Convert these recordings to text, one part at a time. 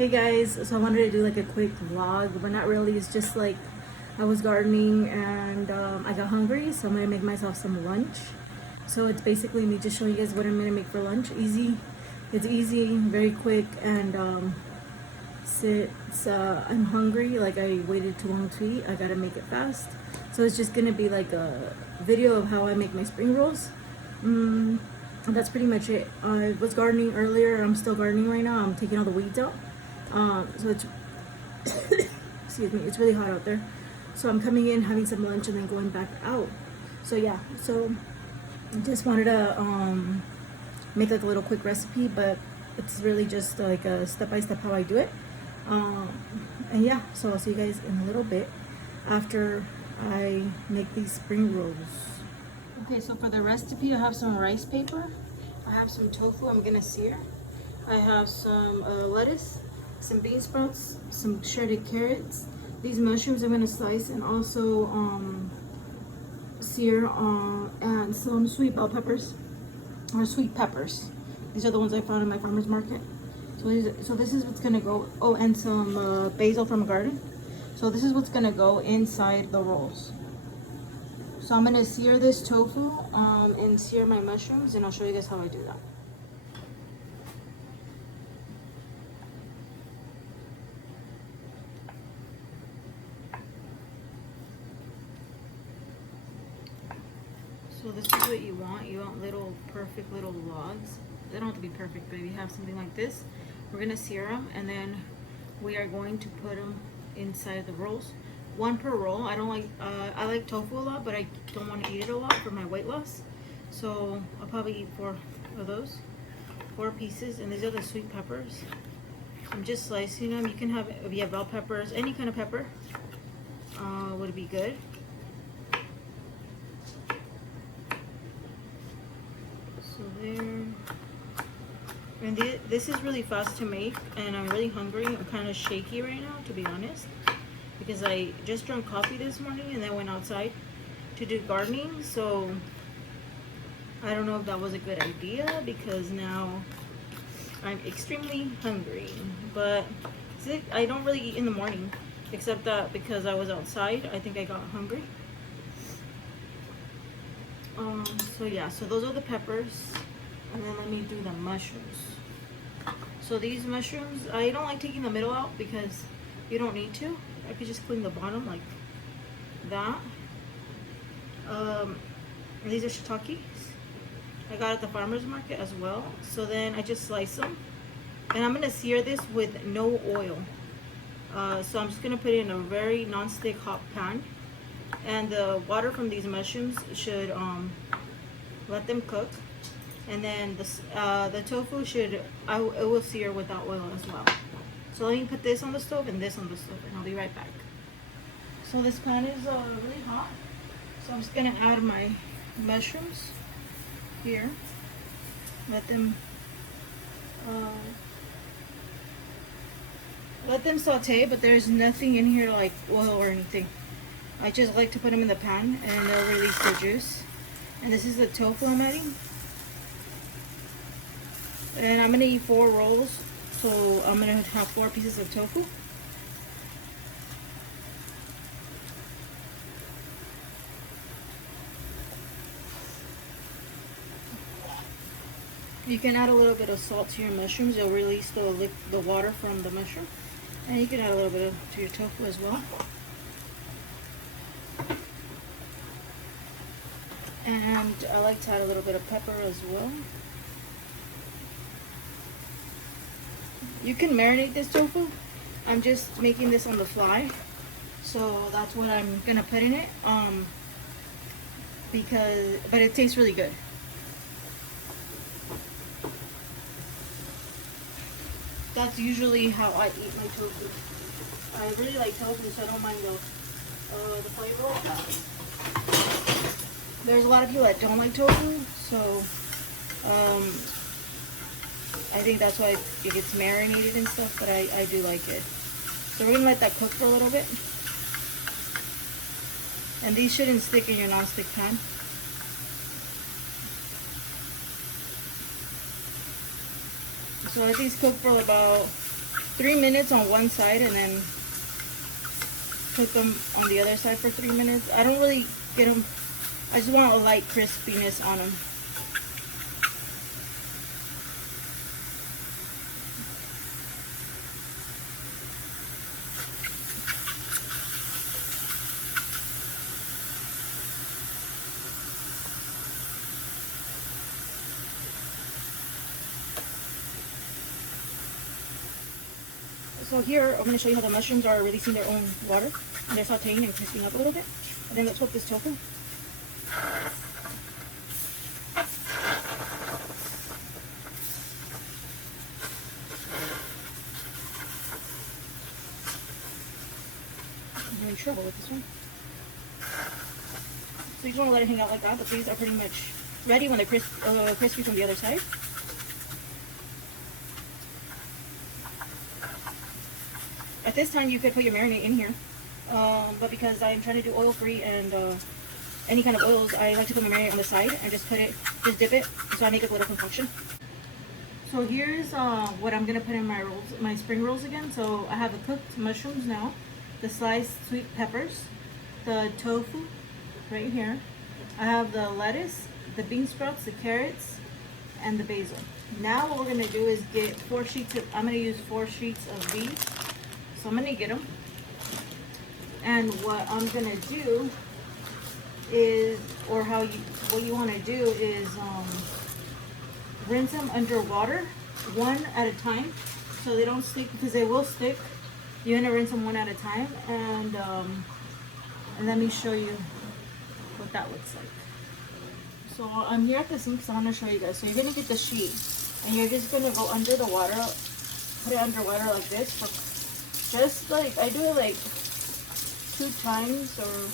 Hey guys, so I wanted to do like a quick vlog, but not really. It's just like I was gardening and I got hungry, so I'm gonna make myself some lunch. So it's basically me just showing you guys what I'm gonna make for lunch. It's easy, very quick, and since I'm hungry, like I waited too long to eat, I gotta make it fast. So it's just gonna be like a video of how I make my spring rolls. That's pretty much it. I was gardening earlier. I'm still gardening right now. I'm taking all the weeds out. So it's excuse me, it's really hot out there. So I'm coming in, having some lunch, and then going back out. So yeah, so I just wanted to make like a little quick recipe, but it's really just like a step-by-step how I do it. And yeah, so I'll see you guys in a little bit after I make these spring rolls. Okay, so for the recipe, I have some rice paper. I have some tofu I'm gonna sear. I have some lettuce, some bean sprouts, some shredded carrots. These mushrooms I'm gonna slice and also sear, and some sweet bell peppers or sweet peppers. These are the ones I found in my farmer's market. So this is what's gonna go. Oh, and some basil from a garden. So this is what's gonna go inside the rolls. So I'm gonna sear this tofu and sear my mushrooms, and I'll show you guys how I do that. So this is what you want. You want little perfect little logs. They don't have to be perfect, but if you have something like this, we're gonna sear them, and then we are going to put them inside the rolls. One per roll. I don't like, I like tofu a lot, but I don't want to eat it a lot for my weight loss. So I'll probably eat 4 of those, 4 pieces, and these are the sweet peppers. I'm just slicing them. You can have, if you have bell peppers, any kind of pepper would be good. So there. And this is really fast to make, and I'm really hungry. I'm kind of shaky right now, to be honest, because I just drank coffee this morning and then went outside to do gardening. So I don't know if that was a good idea, because now I'm extremely hungry. But see, I don't really eat in the morning, except that because I was outside, I think I got hungry. So yeah, so those are the peppers, and then let me do the mushrooms. So these mushrooms, I don't like taking the middle out because you don't need to. I could just clean the bottom like that. These are shiitakes. I got at the farmer's market as well. So then I just slice them, and I'm gonna sear this with no oil. So I'm just gonna put it in a very non-stick hot pan, and the water from these mushrooms should let them cook. And then the tofu it will sear without oil as well. So let me put this on the stove and this on the stove, and I'll be right back. So this pan is really hot. So I'm just gonna add my mushrooms here. Let them saute, but there's nothing in here like oil or anything. I just like to put them in the pan, and they'll release their juice. And this is the tofu I'm adding. And I'm gonna eat 4 rolls, so I'm gonna have 4 pieces of tofu. You can add a little bit of salt to your mushrooms. It'll release the water from the mushroom. And you can add a little bit to your tofu as well. And I like to add a little bit of pepper as well. You can marinate this tofu. I'm just making this on the fly, so that's what I'm gonna put in it. But it tastes really good. That's usually how I eat my tofu. I really like tofu, so I don't mind the flavor of that. There's a lot of people that don't like tofu, so I think that's why it gets marinated and stuff, but I do like it. So we're gonna let that cook for a little bit. And these shouldn't stick in your non-stick pan. So let these cook for about 3 minutes on one side and then cook them on the other side for 3 minutes. I don't really get them, I just want a light crispiness on them. So here, I'm going to show you how the mushrooms are releasing their own water. And they're sauteing and crisping up a little bit. And then let's flip this tofu. I'm in trouble with this one. So you just want to let it hang out like that, but these are pretty much ready when they're crispy from the other side. At this time, you could put your marinade in here, but because I'm trying to do oil-free and any kind of oils, I like to put my marinade on the side and just dip it, so I make a little concoction. So here's what I'm gonna put in my rolls, my spring rolls again. So I have the cooked mushrooms now, the sliced sweet peppers, the tofu right here. I have the lettuce, the bean sprouts, the carrots, and the basil. Now what we're gonna do is get 4 sheets of, I'm gonna use 4 sheets of these. So I'm gonna get them, and what I'm gonna do is, or what you want to do is rinse them under water, one at a time, so they don't stick, because they will stick. You're gonna rinse them one at a time, and let me show you what that looks like. So I'm here at the sink, so I'm gonna show you guys. So you're gonna get the sheet, and you're just gonna go under the water, put it under water like this for just like, I do it like 2 times or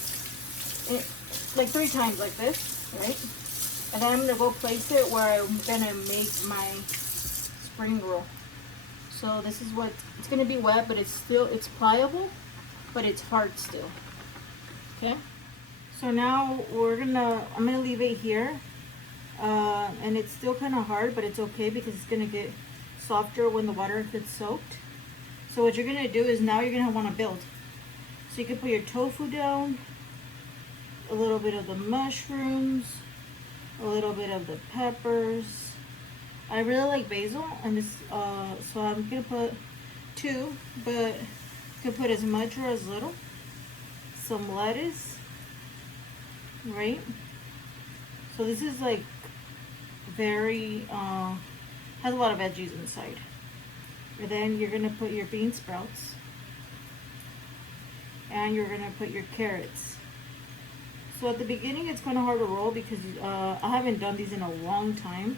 like 3 times like this, right? And then I'm gonna go place it where I'm gonna make my spring roll. So this is what, it's gonna be wet, but it's pliable, but it's hard still, okay? So now I'm gonna leave it here, and it's still kind of hard, but it's okay because it's gonna get softer when the water gets soaked. So what you're gonna do is now you're gonna wanna build. So you can put your tofu down, a little bit of the mushrooms, a little bit of the peppers. I really like basil, and this, so I'm gonna put 2, but you can put as much or as little. Some lettuce, right? So this is like very, has a lot of veggies inside. And then you're gonna put your bean sprouts, and you're gonna put your carrots. So at the beginning it's kind of hard to roll because I haven't done these in a long time,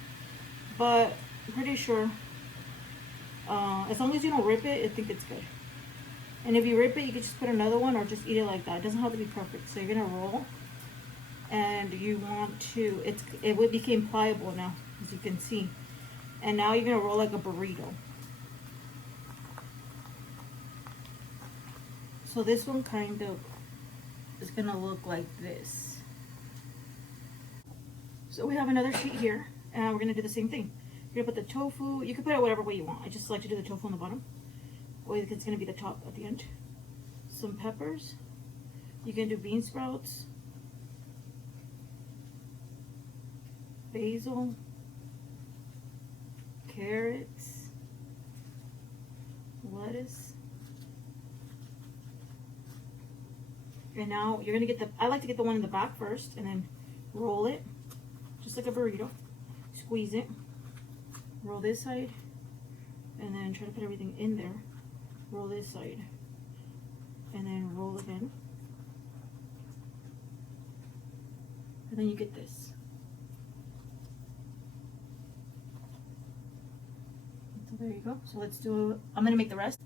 but I'm pretty sure as long as you don't rip it, I think it's good. And if you rip it, you can just put another one or just eat it like that. It doesn't have to be perfect. So you're gonna roll, and you want to, it became pliable now, as you can see. And now you're gonna roll like a burrito. So this one kind of is gonna look like this. So we have another sheet here, and we're gonna do the same thing. You're gonna put the tofu, you can put it whatever way you want. I just like to do the tofu on the bottom, or it's gonna be the top at the end. Some peppers. You can do bean sprouts, basil, carrots, lettuce. And now you're gonna get I like to get the one in the back first, and then roll it, just like a burrito. Squeeze it, roll this side, and then try to put everything in there. Roll this side, and then roll again. And then you get this. So there you go. So let's do, I'm gonna make the rest.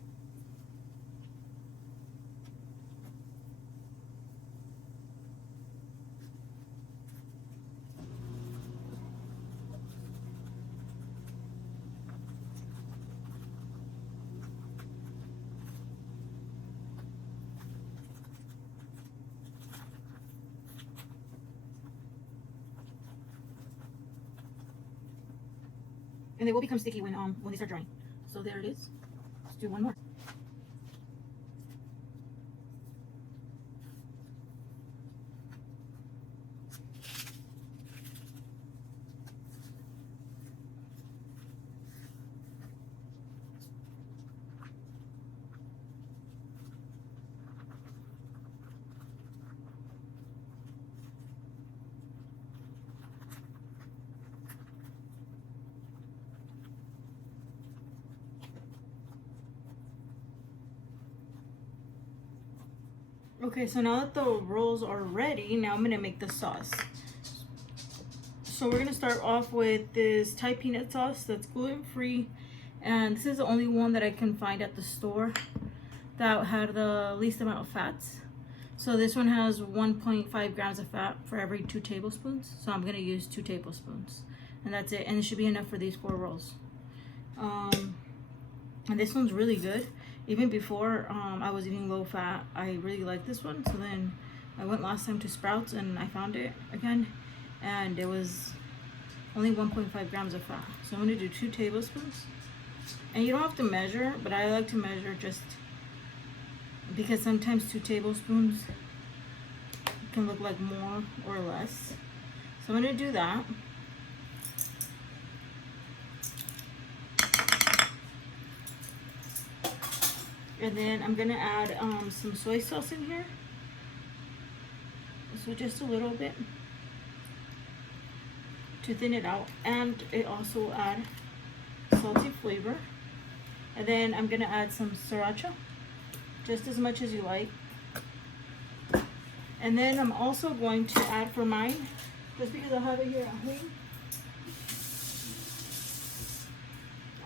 And they will become sticky when they start drying. So there it is. It's do one more. Okay, so now that the rolls are ready, now I'm gonna make the sauce. So we're gonna start off with this Thai peanut sauce that's gluten-free, and this is the only one that I can find at the store that had the least amount of fats. So this one has 1.5 grams of fat for every 2 tablespoons. So I'm gonna use 2 tablespoons, and that's it. And it should be enough for these 4 rolls. And this one's really good. Even before I was eating low fat, I really liked this one. So then I went last time to Sprouts and I found it again, and it was only 1.5 grams of fat. So I'm gonna do 2 tablespoons. And you don't have to measure, but I like to measure just because sometimes 2 tablespoons can look like more or less. So I'm gonna do that. And then I'm gonna add some soy sauce in here. So just a little bit to thin it out. And it also will add salty flavor. And then I'm gonna add some sriracha, just as much as you like. And then I'm also going to add for mine, just because I have it here at home,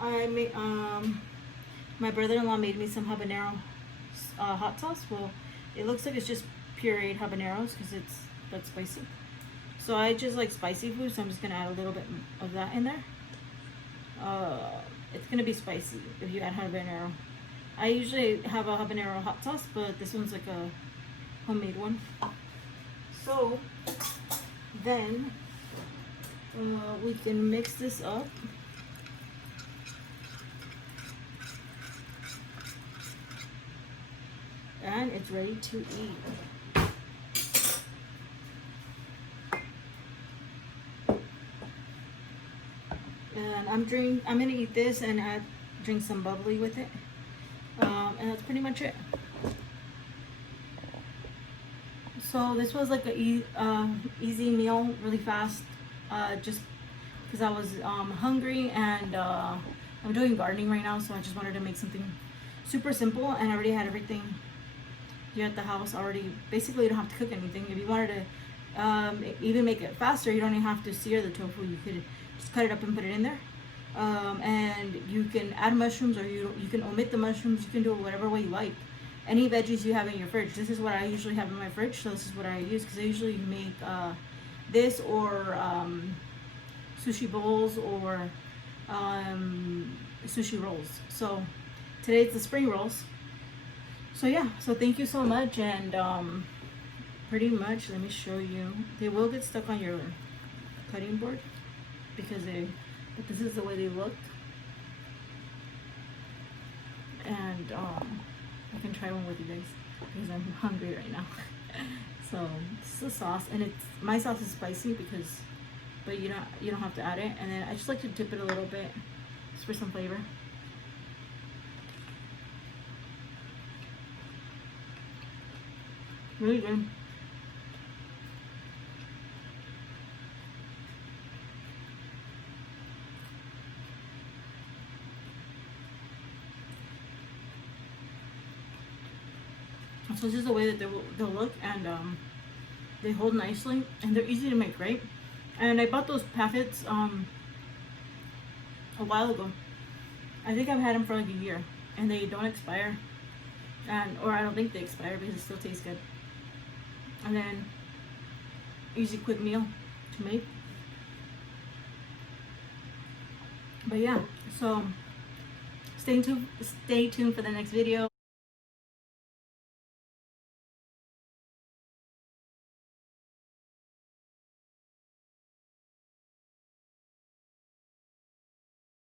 I made my brother-in-law made me some habanero hot sauce. Well, it looks like it's just pureed habaneros because that's spicy. So I just like spicy food, so I'm just gonna add a little bit of that in there. It's gonna be spicy if you add habanero. I usually have a habanero hot sauce, but this one's like a homemade one. So then we can mix this up. And it's ready to eat. And I'm gonna eat this and drink some bubbly with it. And that's pretty much it. So this was like a easy meal, really fast, just because I was hungry, and I'm doing gardening right now, so I just wanted to make something super simple, and I already had everything here at the house already. Basically, you don't have to cook anything. If you wanted to even make it faster, you don't even have to sear the tofu. You could just cut it up and put it in there. And you can add mushrooms, or you can omit the mushrooms. You can do it whatever way you like. Any veggies you have in your fridge. This is what I usually have in my fridge, so this is what I use, because I usually make this or sushi bowls or sushi rolls. So today it's the spring rolls. So yeah, so thank you so much, and pretty much, let me show you. They will get stuck on your cutting board but this is the way they look. And I can try one with you guys because I'm hungry right now. So this is the sauce, and my sauce is spicy but you don't have to add it. And then I just like to dip it a little bit just for some flavor. Really good. So this is the way that they'll look, and they hold nicely, and they're easy to make, right? And I bought those packets a while ago. I think I've had them for like a year, and they don't expire, or I don't think they expire because it still tastes good. And then easy, quick meal to make. But yeah, so stay tuned for the next video.